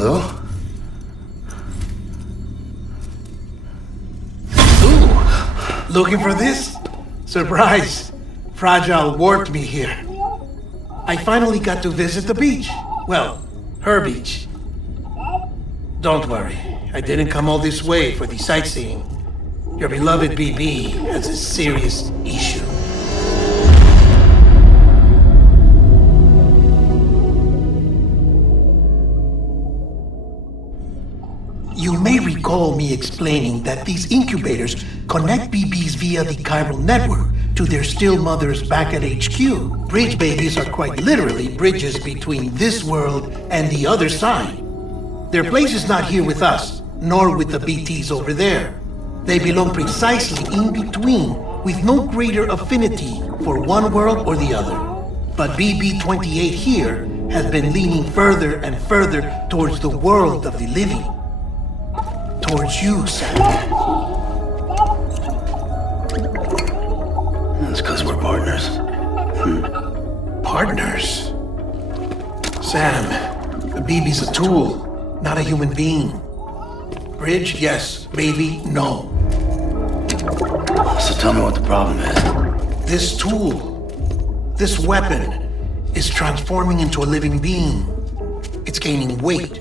Lou? Ooh, looking for this? Surprise! Fragile warped me here. I finally got to visit the beach. Well, her beach. Don't worry, I didn't come all this way for the sightseeing. Your beloved BB has a serious issue. You may recall me explaining that these incubators connect BBs via the chiral network to their still mothers back at HQ. Bridge babies are quite literally bridges between this world and the other side. Their place is not here with us, nor with the BTs over there. They belong precisely in between, with no greater affinity for one world or the other. But BB-28 here has been leaning further and further towards the world of the living. Towards you, Sam. That's because we're partners. Partners? Sam, a BB's a tool, not a human being. Bridge, yes. Baby, no. So tell me what the problem is. This tool, this weapon, is transforming into a living being. It's gaining weight.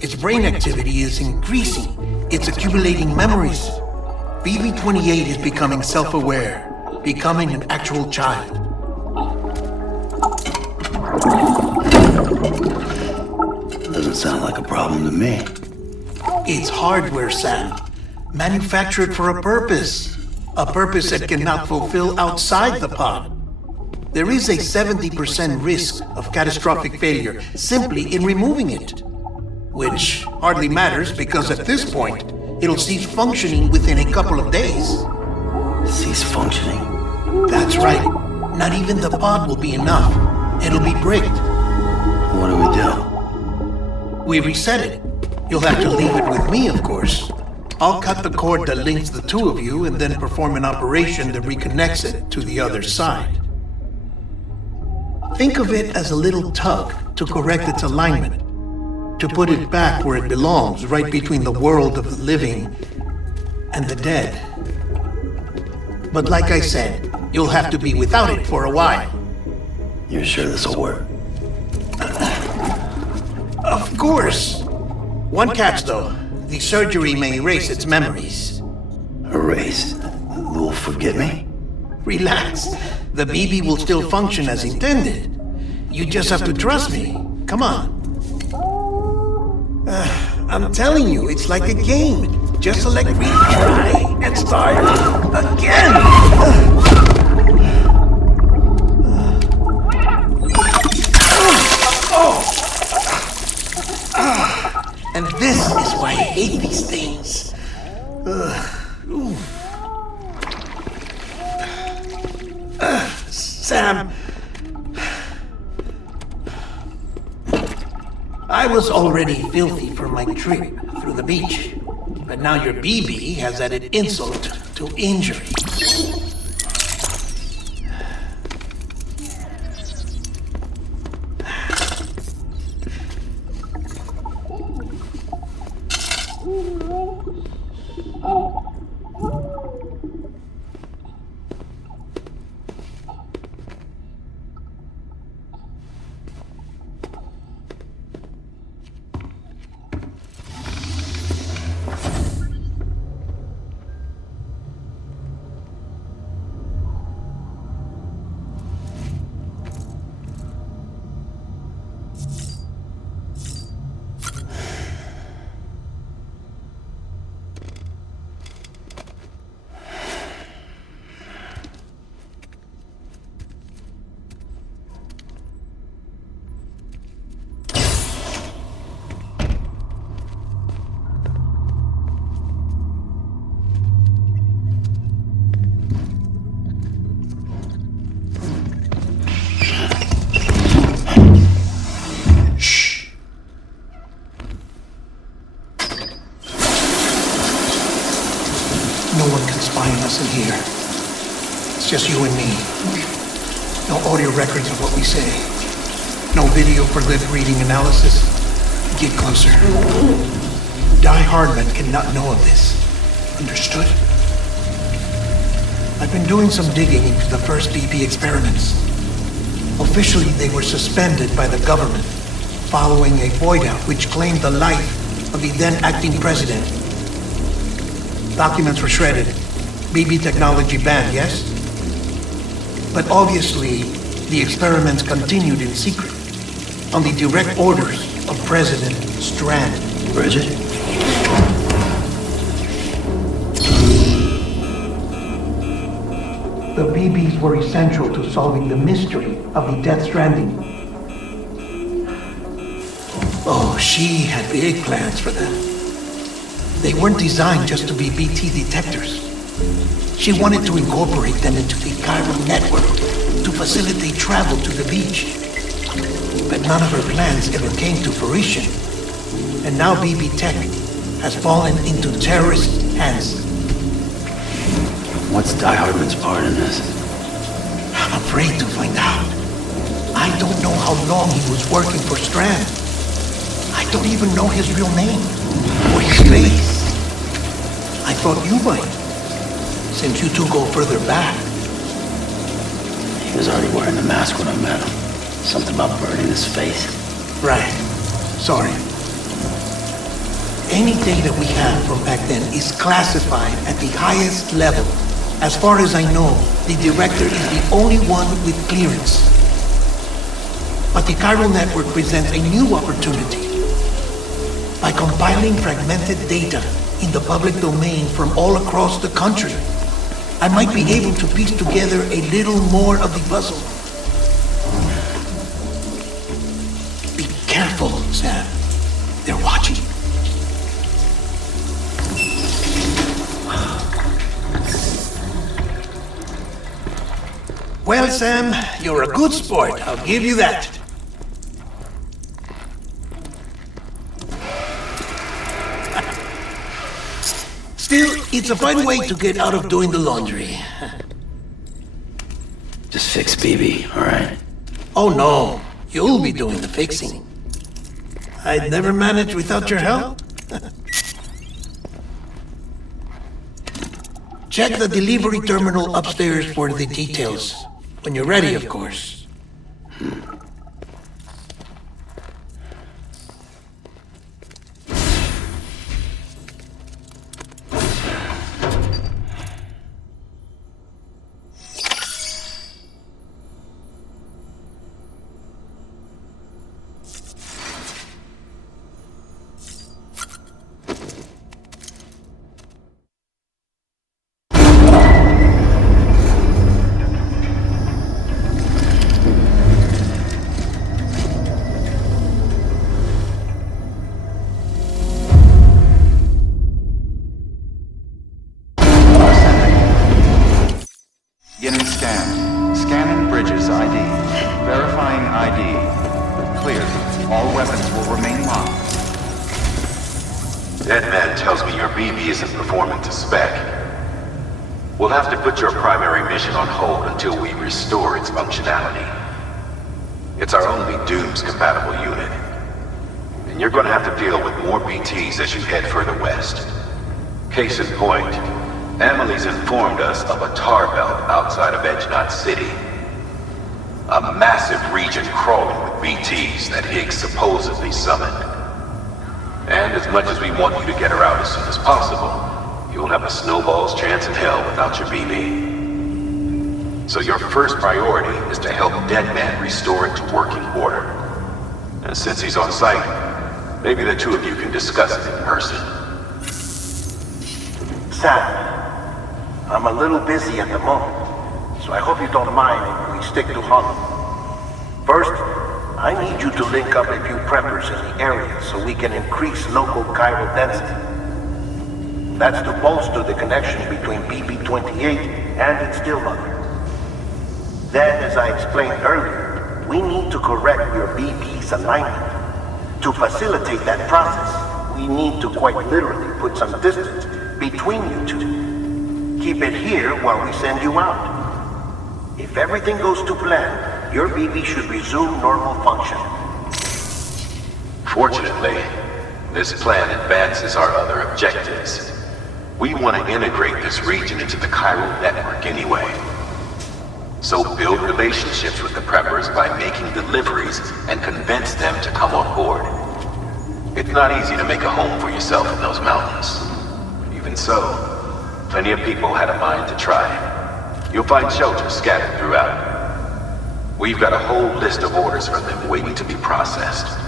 Its brain activity is increasing. It's accumulating memories. BB-28 is becoming self-aware, becoming an actual child. Doesn't sound like a problem to me. It's hardware, Sam. Manufactured for a purpose. A purpose that cannot fulfill outside the pod. There is a 70% risk of catastrophic failure simply in removing it. Which hardly matters because at this point, it'll cease functioning within a couple of days. Cease functioning? That's right. Not even the pod will be enough. It'll be bricked. What do we do? We reset it. You'll have to leave it with me, of course. I'll cut the cord that links the two of you and then perform an operation that reconnects it to the other side. Think of it as a little tug to correct its alignment. To put it back where it belongs, right between the world of the living and the dead. But like I said, you'll have to be without it for a while. You're sure this'll work? Of course. One catch, though. The surgery may erase its memories. Erase? Will forget me? Relax. The BB will still function as intended. You just have to trust me. Come on. I'm telling you, it's like a game. Just select retry and start again. And this is why I hate these things. Sam, I was already filthy for my trip through the beach, but now your BB has added insult to injury. In here. It's just you and me. No audio records of what we say. No video for lip reading analysis. Get closer. Die Hardman cannot know of this. Understood? I've been doing some digging into the first BB experiments. Officially, they were suspended by the government, following a void-out which claimed the life of the then-acting president. Documents were shredded. BB technology banned, yes? But obviously, the experiments continued in secret, on the direct orders of President Strand. Bridget? The BBs were essential to solving the mystery of the Death Stranding. Oh, she had big plans for them. They weren't designed just to be BT detectors. She wanted to incorporate them into the chiral network to facilitate travel to the beach. But none of her plans ever came to fruition. And now BB Tech has fallen into terrorist hands. What's Die Hardman's part in this? I'm afraid to find out. I don't know how long he was working for Strand. I don't even know his real name or his face. I thought you might, since you two go further back. He was already wearing the mask when I met him. Something about burning his face. Right. Sorry. Any data we have from back then is classified at the highest level. As far as I know, the director is the only one with clearance. But the chiral network presents a new opportunity. By compiling fragmented data in the public domain from all across the country, I might be able to piece together a little more of the puzzle. Be careful, Sam. They're watching. Well, Sam, you're a good sport. I'll give you that. Still, it's a fine way to get out of doing the laundry. Just fix BB, alright? Oh no, you'll be doing the fixing. I'd never manage without your help. Check the delivery terminal upstairs for the details. When you're ready, of course. Getting scanned. Scanning Bridges ID. Verifying ID. Clear. All weapons will remain locked. DeadMan tells me your BB isn't performing to spec. We'll have to put your primary mission on hold until we restore its functionality. It's our only Dooms-compatible unit. And you're gonna have to deal with more BTs as you head further west. Case in point, Emily's informed us of a tar belt outside of Edge Knot City. A massive region crawling with BTs that Higgs supposedly summoned. And as much as we want you to get her out as soon as possible, you'll have a snowball's chance in hell without your BB. So your first priority is to help DeadMan restore it to working order. And since he's on site, maybe the two of you can discuss it in person. Sam, I'm a little busy at the moment, so I hope you don't mind if we stick to Harlem. First, I need you to link up a few preppers in the area so we can increase local chiral density. That's to bolster the connection between BB-28 and its still mother. Then, as I explained earlier, we need to correct your BB's alignment. To facilitate that process, we need to quite literally put some distance between you two. Keep it here while we send you out. If everything goes to plan, your BB should resume normal function. Unfortunately, this plan advances our other objectives. We want to integrate this region into the chiral network anyway. So build relationships with the preppers by making deliveries and convince them to come on board. It's not easy to make a home for yourself in those mountains. Even so, plenty of people had a mind to try. You'll find shelters scattered throughout. We've got a whole list of orders for them waiting to be processed.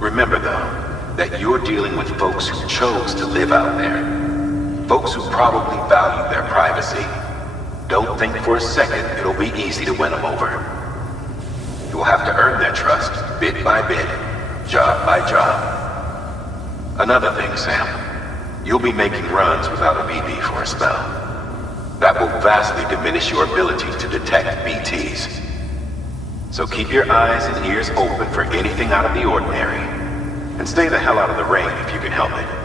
Remember though, that you're dealing with folks who chose to live out there. Folks who probably value their privacy. Don't think for a second it'll be easy to win them over. You'll have to earn their trust, bit by bit, job by job. Another thing, Sam. You'll be making runs without a BB for a spell. That will vastly diminish your ability to detect BTs. So keep your eyes and ears open for anything out of the ordinary. And stay the hell out of the rain if you can help it.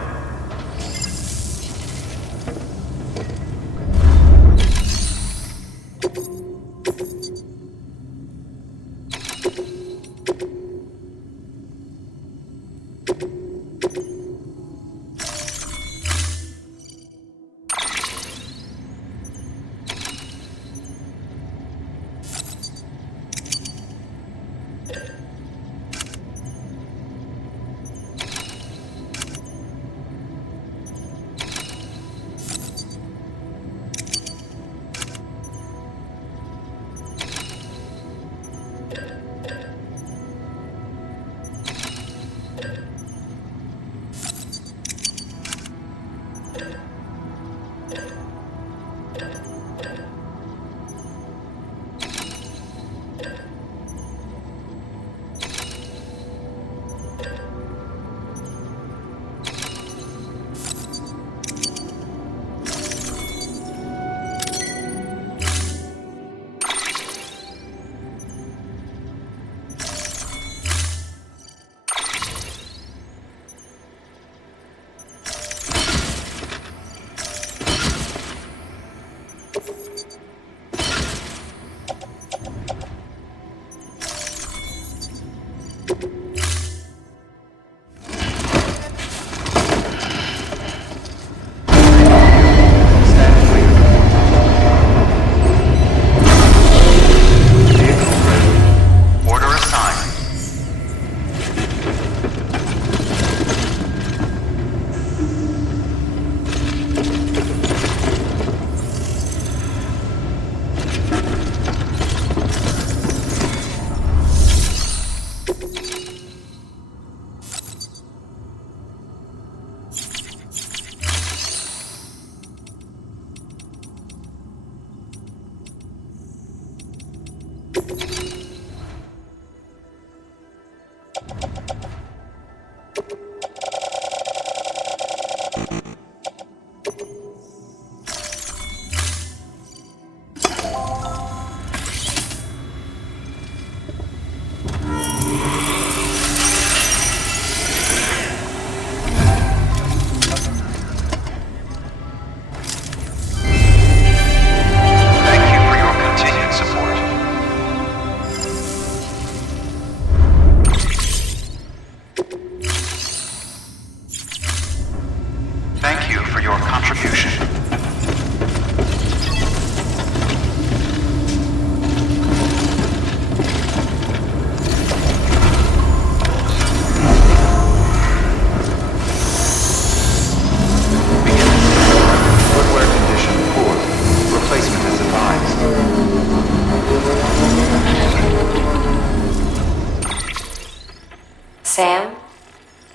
Sam?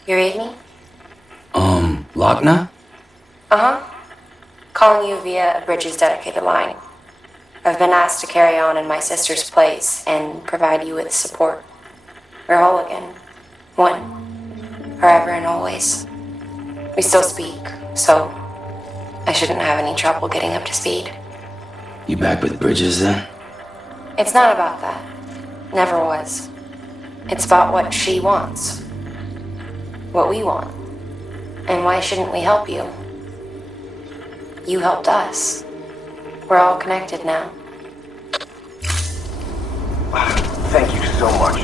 You read me? Lochner? Uh-huh. Calling you via a Bridges dedicated line. I've been asked to carry on in my sister's place and provide you with support. We're whole again. One. Forever and always. We still speak, so I shouldn't have any trouble getting up to speed. You back with Bridges then? It's not about that. Never was. It's about what she wants. What we want. And why shouldn't we help you? You helped us. We're all connected now. Thank you so much.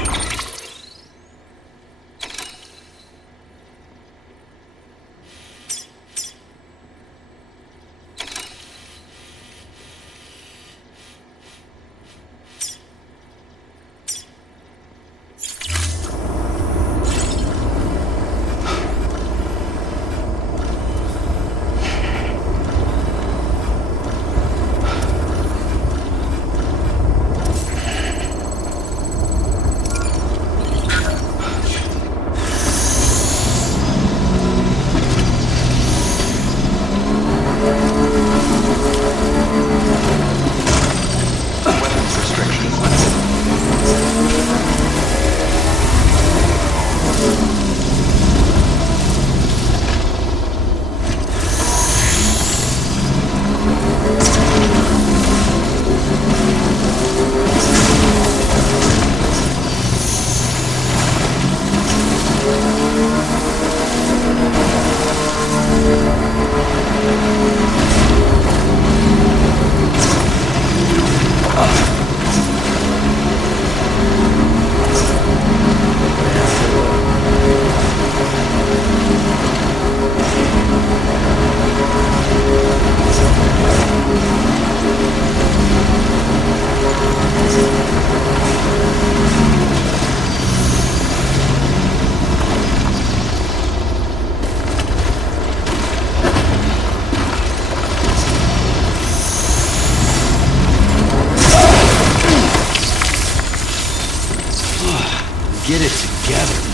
Gather.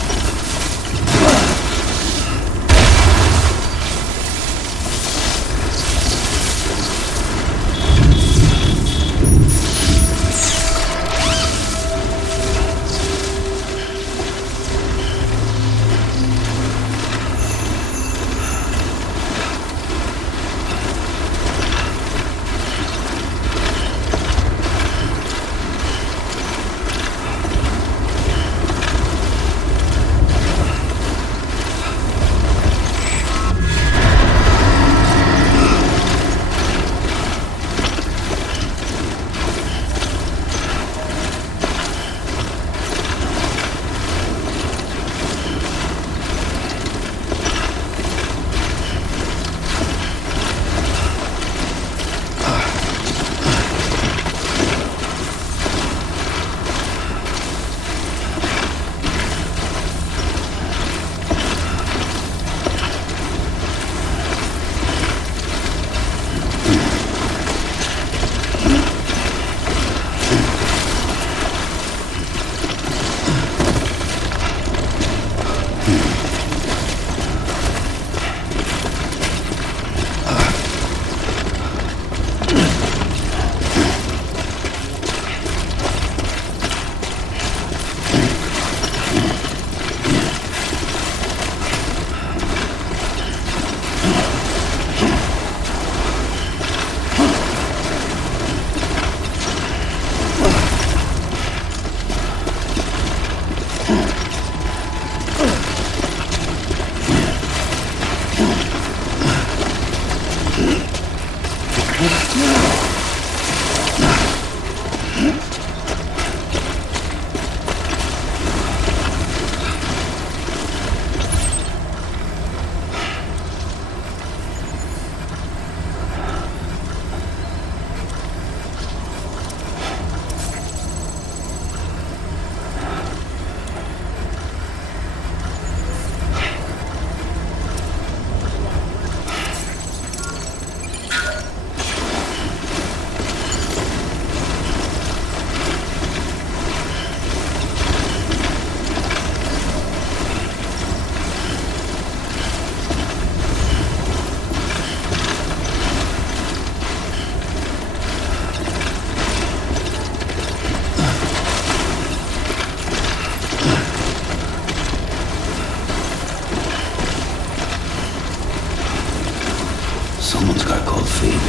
Someone's got cold feet.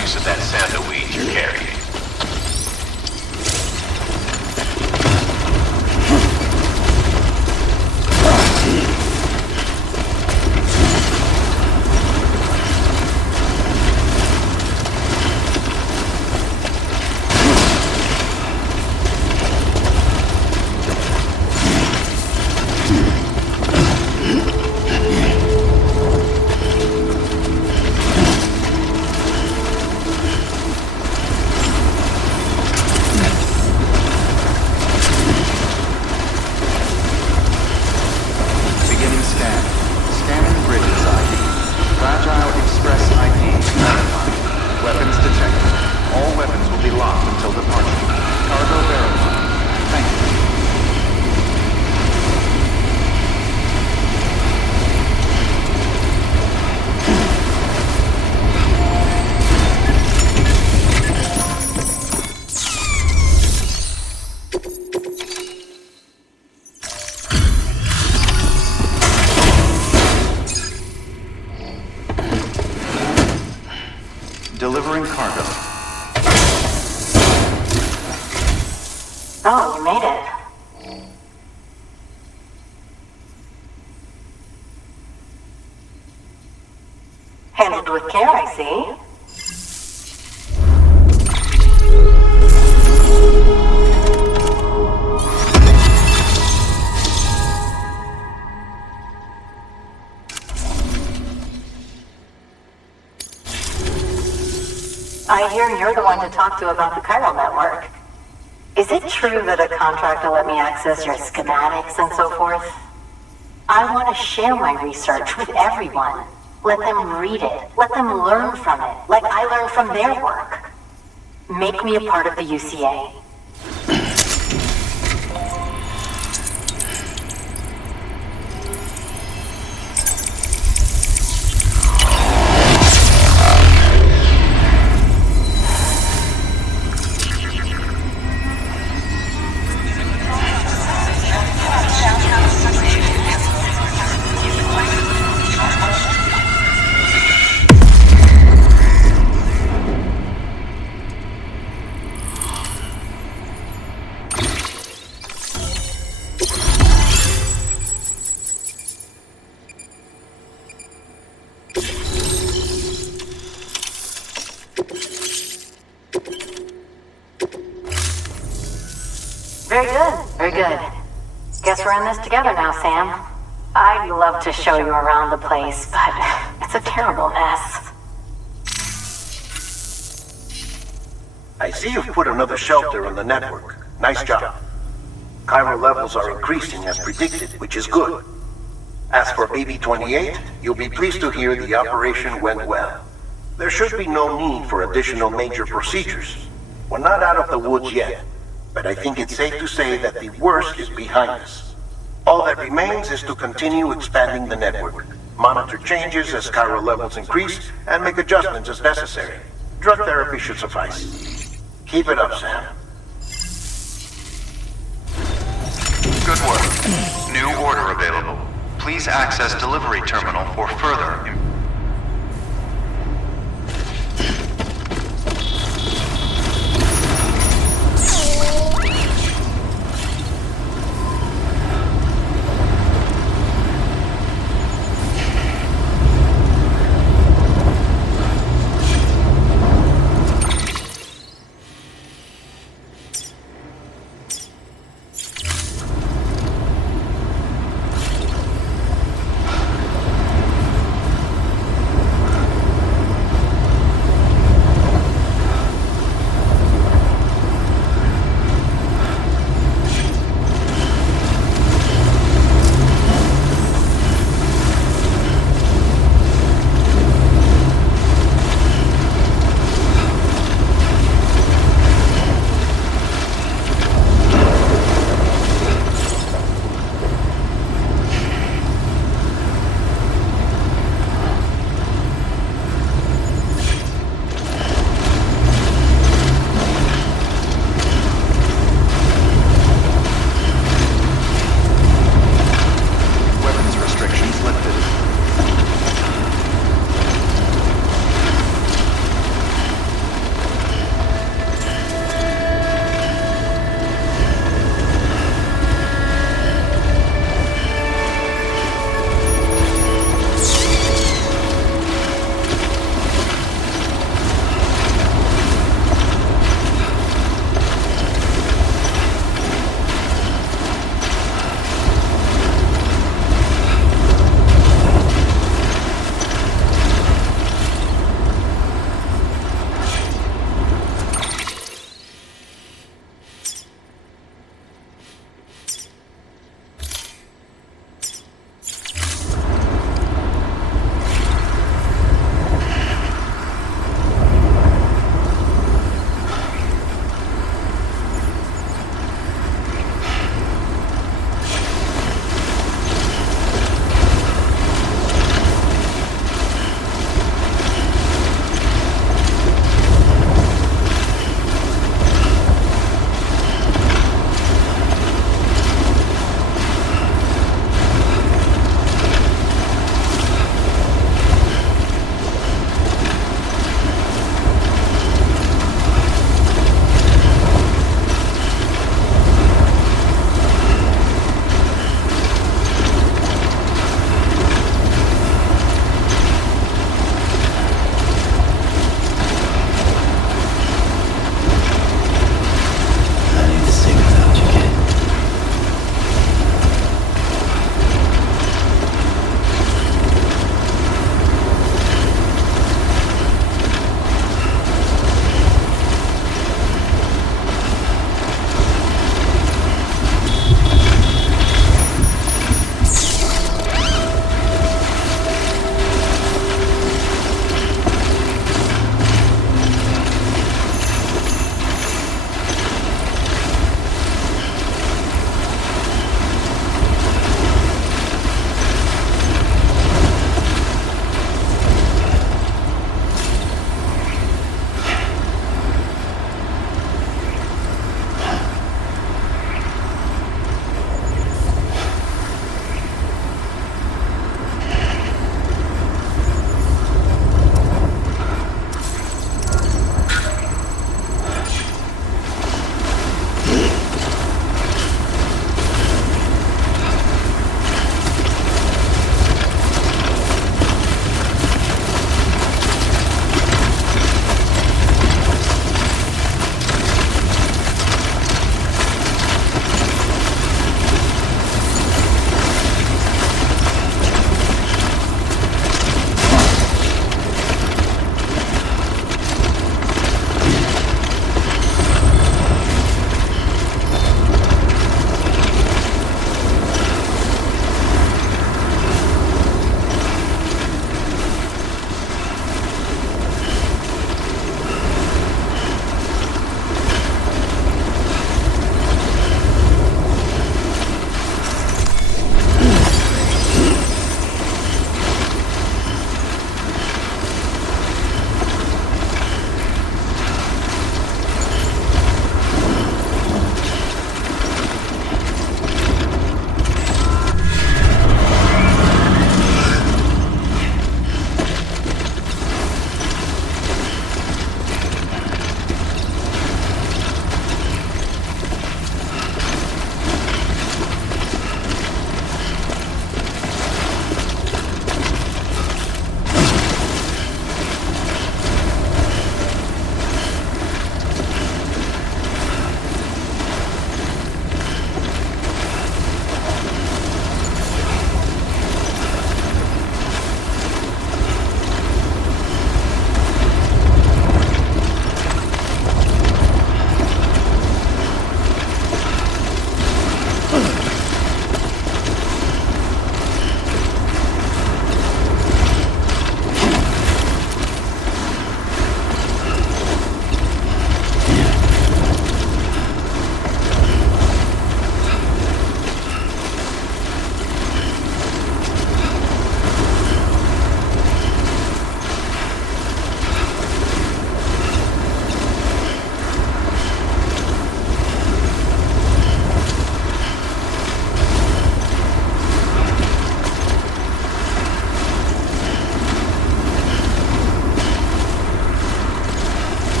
use of that sandalweed you're carrying. Delivering cargo. Oh, you made it. Handled with care, I see. I hear you're the one to talk to about the chiral network. Is it true that a contract will let me access your schematics and so forth? I want to share my research with everyone. Let them read it. Let them learn from it, like I learned from their work. Make me a part of the UCA. Very good, very good. Guess we're in this together now, Sam. I'd love to show you around the place, but it's a terrible mess. I see you've put another shelter on the network. Nice job. Chiral levels are increasing as predicted, which is good. As for BB-28, you'll be pleased to hear the operation went well. There should be no need for additional major procedures. We're not out of the woods yet, but I think it's safe to say that the worst is behind us. All that remains is to continue expanding the network, monitor changes as chiral levels increase, and make adjustments as necessary. Drug therapy should suffice. Keep it up, Sam. Good work. New order available. Please access delivery terminal for further.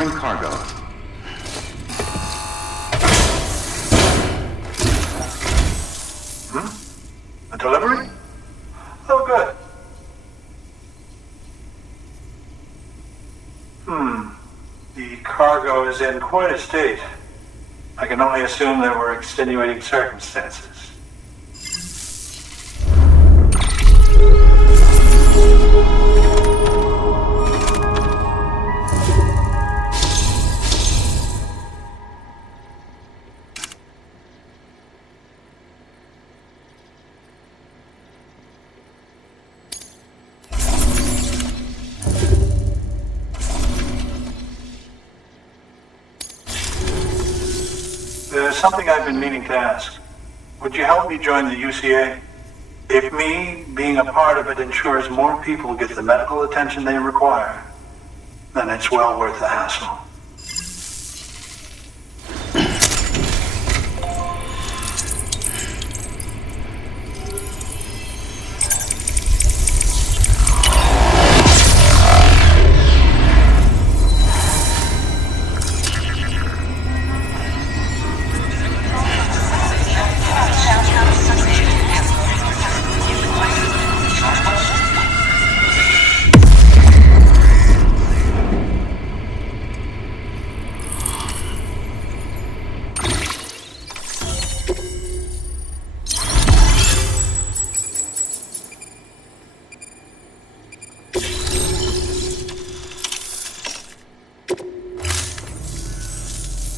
Delivering cargo. A delivery? Oh, good. The cargo is in quite a state. I can only assume there were extenuating circumstances. There's something I've been meaning to ask. Would you help me join the UCA? If me being a part of it ensures more people get the medical attention they require, then it's well worth the hassle.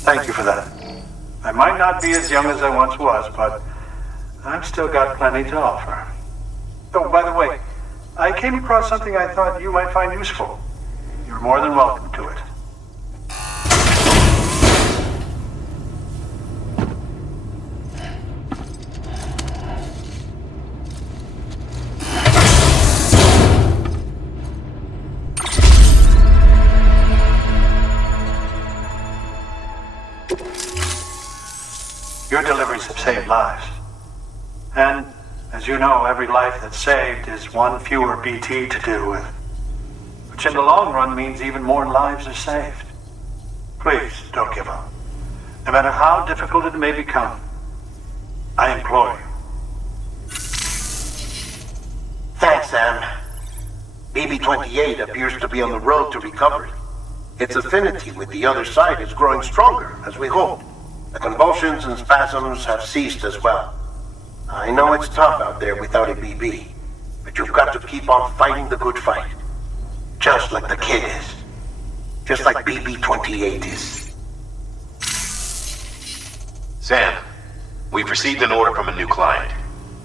Thank you for that. I might not be as young as I once was, but I've still got plenty to offer. Oh, by the way, I came across something I thought you might find useful. You're more than welcome to it. Your deliveries have saved lives. And, as you know, every life that's saved is one fewer BT to deal with. Which in the long run means even more lives are saved. Please, don't give up. No matter how difficult it may become, I implore you. Thanks, Sam. BB-28 appears to be on the road to recovery. Its affinity with the other side is growing stronger, as we hoped. The convulsions and spasms have ceased as well. I know it's tough out there without a BB, but you've got to keep on fighting the good fight. Just like the kid is. Just like BB-28 is. Sam, we've received an order from a new client.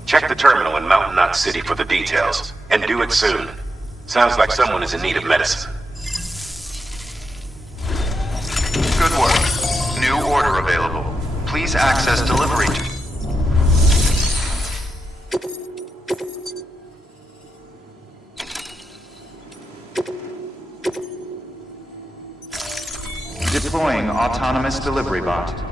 Check the terminal in Mountain Knot City for the details, and do it soon. Sounds like someone is in need of medicine. Good work. New order available. Please access delivery. Deploying autonomous delivery bot.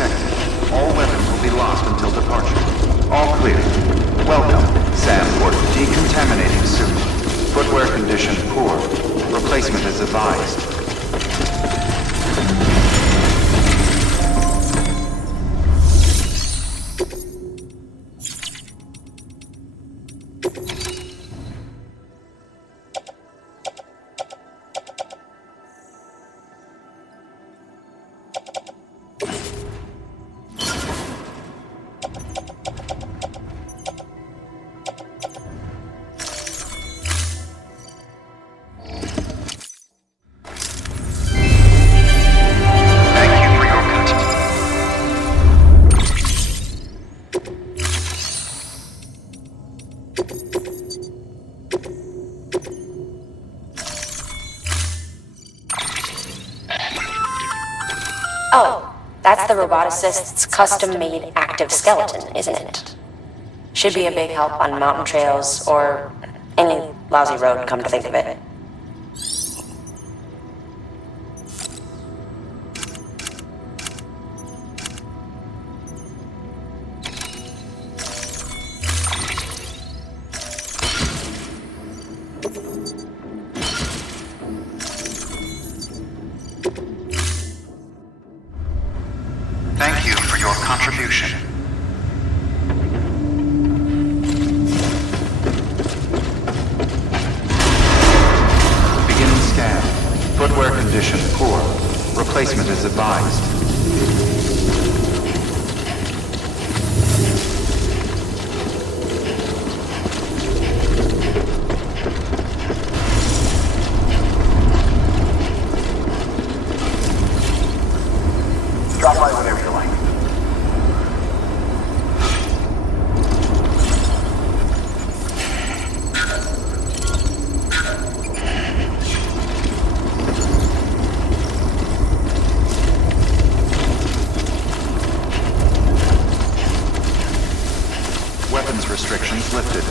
detected. All weapons will be lost until departure. All clear. Welcome, Sam Port. Decontaminating suit. Footwear condition poor. Replacement is advised. Oh, that's the roboticist's custom-made active skeleton, isn't it? Should be a big help on mountain trails or any lousy road, come to think of it. Thank you for your contribution. Beginning scan. Footwear condition poor. Replacement is advised. Drop by whenever you like. Weapons restrictions lifted.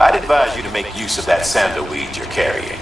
I'd advise you to make use of that sandalweed you're carrying.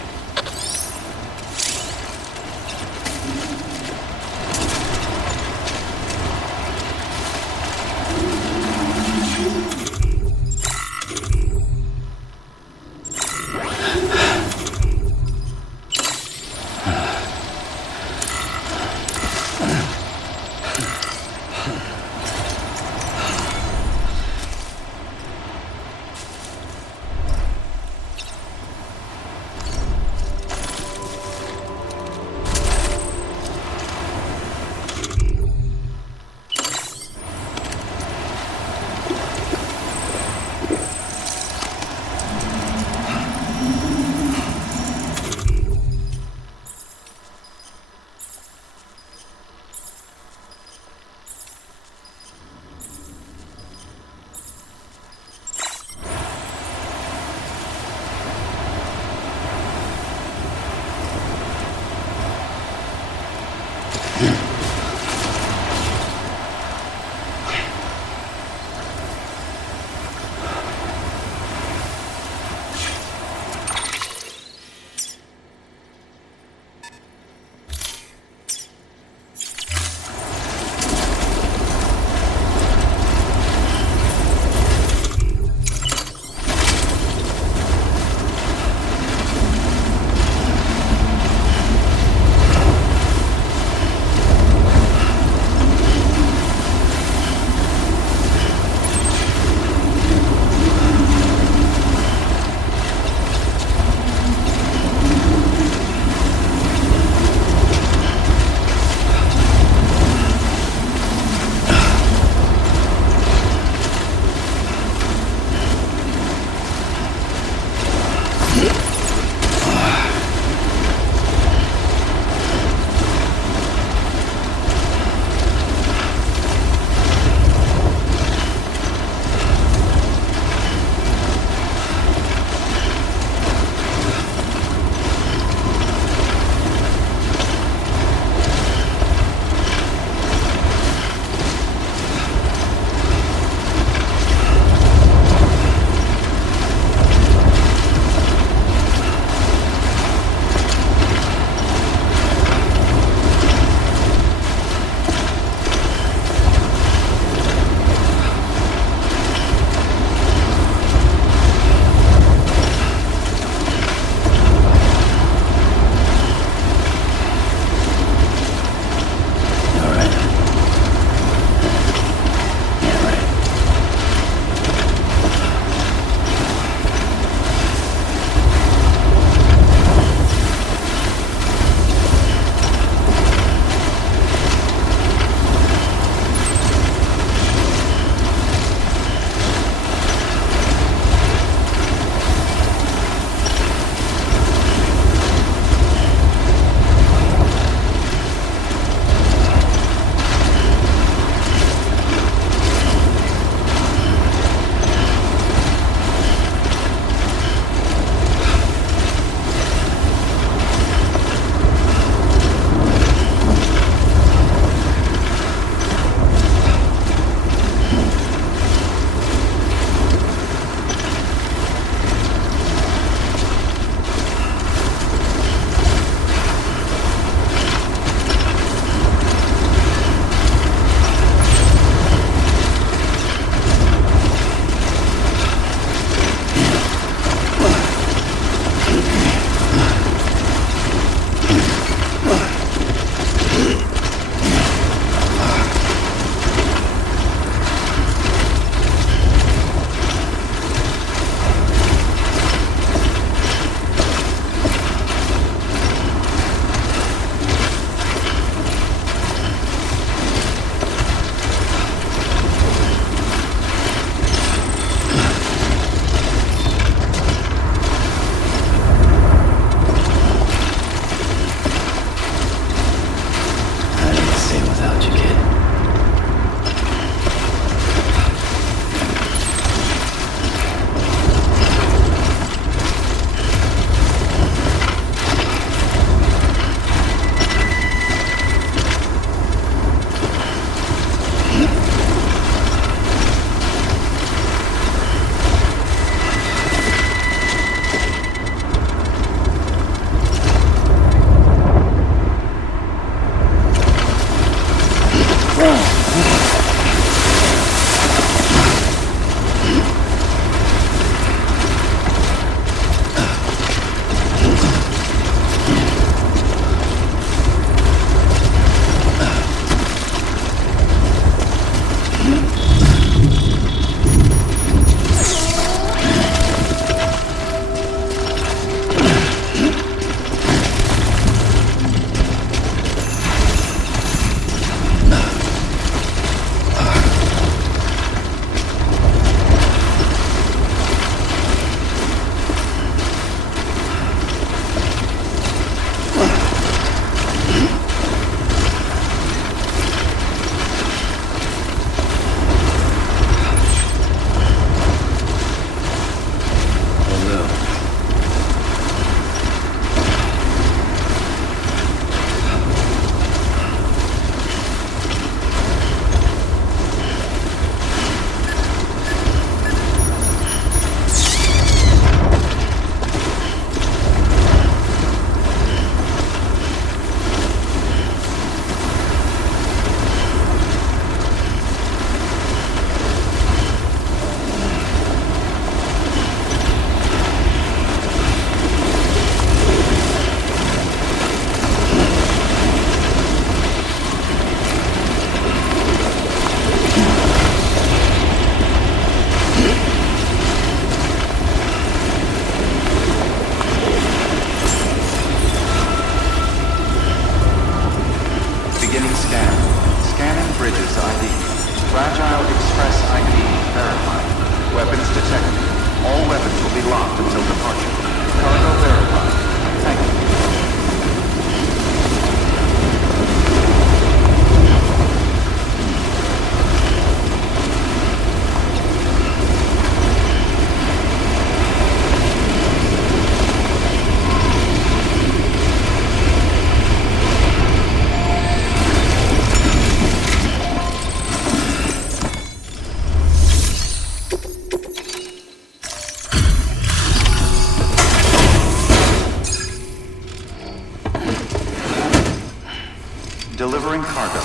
delivering cargo.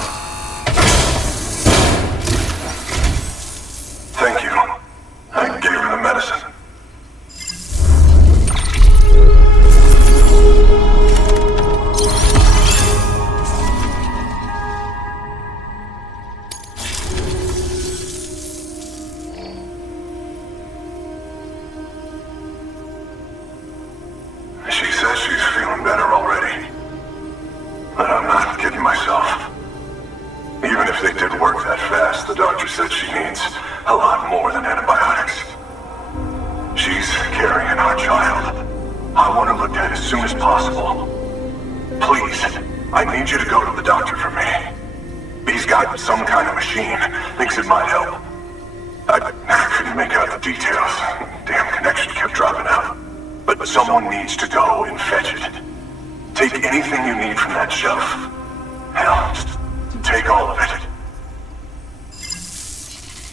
Thank you. I gave her the medicine. She says she's feeling better already. But I'm not kidding myself. Even if they did work that fast, the doctor said she needs a lot more than antibiotics. She's carrying our child. I want her looked at as soon as possible. Please, I need you to go to the doctor for me. He's got some kind of machine. Thinks it might help. I couldn't make out the details. Damn connection kept dropping out. But someone needs to go and fetch it. Take anything you need from that shelf. Hell, just take all of it.